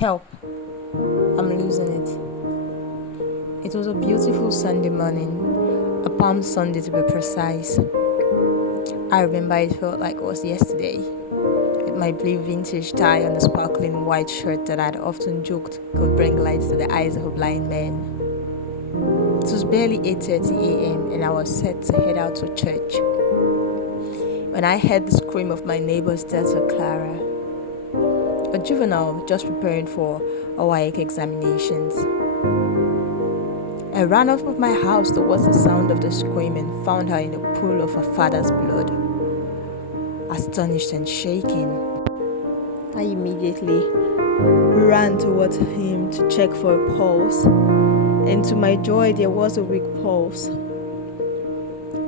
Help, I'm losing it. It was a beautiful Sunday morning, a Palm Sunday to be precise. I remember it felt like it was yesterday, with my blue vintage tie and a sparkling white shirt that I'd often joked could bring light to the eyes of a blind man. It was barely 8:30 a.m. and I was set to head out to church when I heard the scream of my neighbor's daughter Clara, a juvenile just preparing for WAEC examinations. I ran off of my house towards the sound of the scream and found her in a pool of her father's blood. Astonished and shaken, I immediately ran towards him to check for a pulse, and to my joy there was a weak pulse.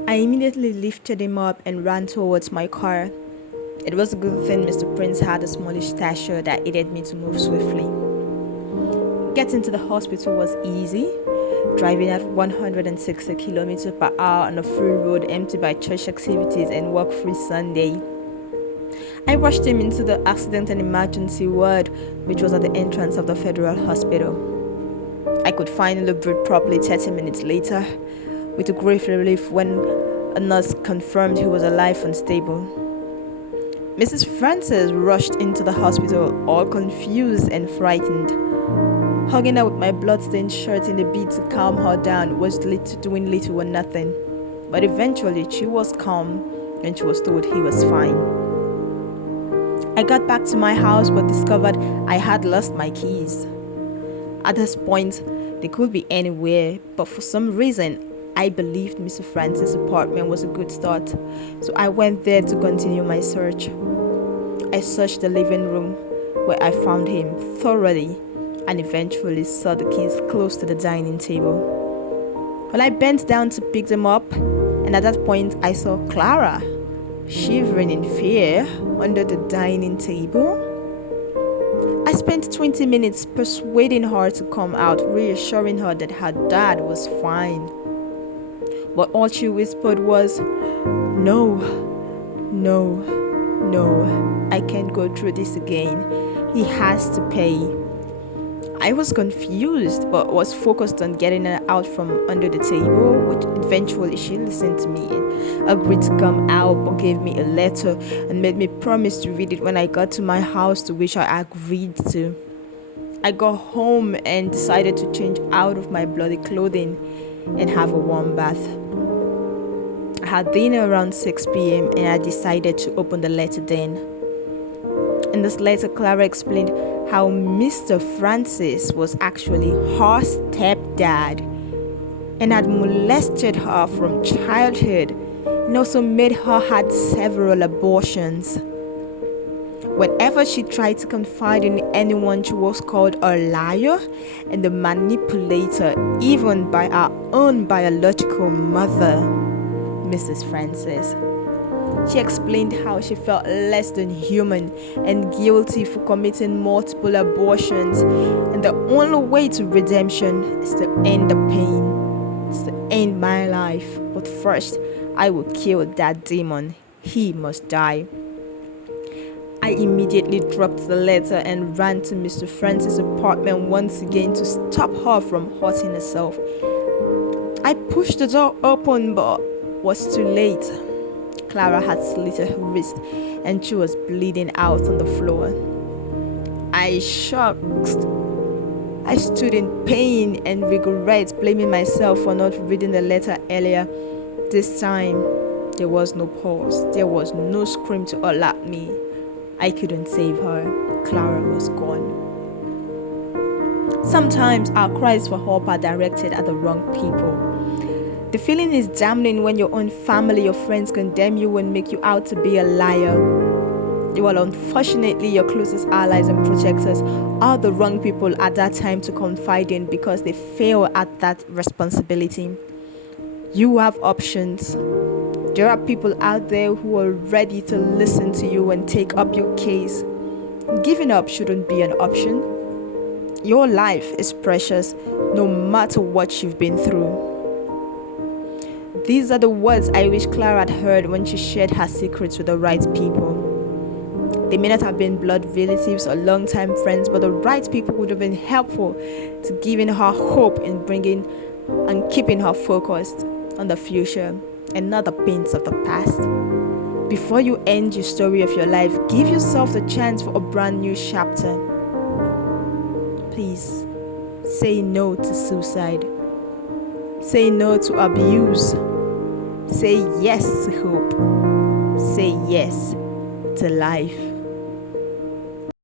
I immediately lifted him up and ran towards my car. It was a good thing Mr. Prince had a smallish stature that aided me to move swiftly. Getting to the hospital was easy, driving at 160 kilometers per hour on a free road empty by church activities and work-free Sunday. I rushed him into the accident and emergency ward, which was at the entrance of the Federal Hospital. I could finally breathe properly 30 minutes later, with a great relief when a nurse confirmed he was alive and stable. Mrs. Francis rushed into the hospital, all confused and frightened. Hugging her with my blood-stained shirt in a bid to calm her down was doing little or nothing. But eventually she was calm and she was told he was fine. I got back to my house but discovered I had lost my keys. At this point, they could be anywhere, but for some reason, I believed Mr. Francis' apartment was a good start, so I went there to continue my search. I searched the living room, where I found him thoroughly, and eventually saw the keys close to the dining table. Well, I bent down to pick them up, and at that point I saw Clara, shivering in fear under the dining table. I spent 20 minutes persuading her to come out, reassuring her that her dad was fine. But all she whispered was, "No, no, no, I can't go through this again. He has to pay." I was confused, but was focused on getting her out from under the table, which eventually she listened to me and agreed to come out, but gave me a letter and made me promise to read it when I got to my house, to which I agreed to. I got home and decided to change out of my bloody clothing and have a warm bath. I had dinner around 6 p.m. and I decided to open the letter then. In this letter, Clara explained how Mr. Francis was actually her stepdad and had molested her from childhood and also made her had several abortions. Whenever she tried to confide in anyone, she was called a liar and a manipulator, even by our own biological mother, Mrs. Francis. She explained how she felt less than human and guilty for committing multiple abortions, and the only way to redemption is to end the pain, is to end my life. But first, I will kill that demon. He must die. I immediately dropped the letter and ran to Mr. Francis' apartment once again to stop her from hurting herself. I pushed the door open but was too late. Clara had slit her wrist and she was bleeding out on the floor. I stood in pain and regret, blaming myself for not reading the letter earlier. This time, there was no pulse. There was no scream to alert me. I couldn't save her. Clara was gone. Sometimes our cries for help are directed at the wrong people. The feeling is damning when your own family or friends condemn you and make you out to be a liar. Well, unfortunately, your closest allies and protectors are the wrong people at that time to confide in because they fail at that responsibility. You have options. There are people out there who are ready to listen to you and take up your case. Giving up shouldn't be an option. Your life is precious no matter what you've been through. These are the words I wish Clara had heard when she shared her secrets with the right people. They may not have been blood relatives or long-time friends, but the right people would have been helpful to giving her hope and bringing and keeping her focused on the future and not the pains of the past. Before you end your story of your life, give yourself the chance for a brand new chapter. Please, say no to suicide. Say no to abuse. Say yes to hope. Say yes to life.